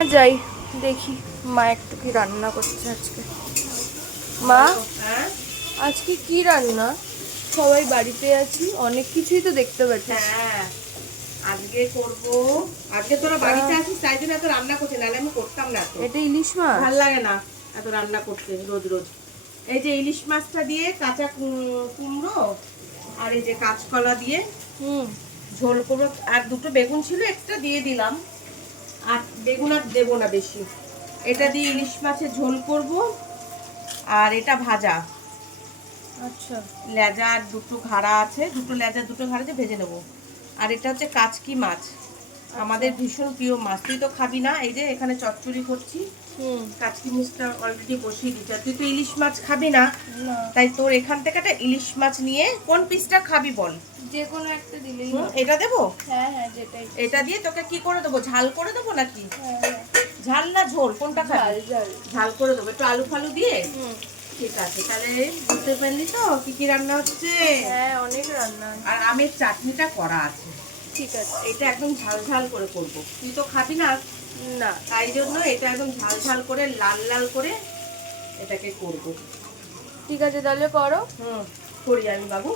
যাই দেখি মা একটু কি রান্না করছে আজকে। মা আজকে কি রান্না? সবাই বাড়িতে আছি, অনেক কিছুই তো দেখতে পাচ্ছি। হ্যাঁ আজকে করব। আজকে তোরা বাড়িতে আছিস তাই জন্য এত রান্না করছি, নাহলে আমি করতাম না। তো এটা ইলিশ মাছ, ভাল লাগে না এত রান্না করতে রোজ রোজ। এই যে ইলিশ মাছটা দিয়ে কাঁচা কুমড়ো আর এই যে কাঁচকলা দিয়ে ঝোল করবো। আর দুটো বেগুন ছিল, একটা দিয়ে দিলাম। আর বেগুন আর দেবো না বেশি। এটা দিয়ে ইলিশ মাছের ঝোল করব। আর এটা ভাজা। আচ্ছা লেজা আর দুটো ঘাড়া আছে, দুটো লেজা দুটো ঘাড়া দিয়ে ভেজে নেবো। আর এটা হচ্ছে কাচকি মাছ, আমাদের ভীষণ প্রিয় মাছ। তুই তো খাবি না, এই যে এখানে চচ্চড়ি করছি। কাচকি মাছটা অলরেডি বসিয়ে দিচ্ছি। তুই তো ইলিশ মাছ খাবি না, তাই তোর এখান থেকে একটা ইলিশ মাছ নিয়ে কোন পিসটা খাবি বল? যে কোনো একটা দিলেই। এটা দেবো? হ্যাঁ হ্যাঁ যেটাই। এটা দিয়ে তোকে কি করে দেবো, ঝাল করে দেবো নাকি? হ্যাঁ ঝাল না ঝোল কোনটা খাবি? ঝাল। ঝাল করে দেবো, একটু আলু ফালু দিয়ে। ঠিক আছে, তাহলে বুঝতে পারলি তো কি কি রান্না হচ্ছে? হ্যাঁ অনেক রান্না। আর আমের চাটনিটা করা আছে। ঠিক আছে, এটা একদম ঝাল ঝাল করে করবো। তুই তো খাবি না, না তাই জন্য এটা একদম ঝাল ঝাল করে লাল লাল করে এটাকে করব। ঠিক আছে তাহলে করো। করি আমি বাবু।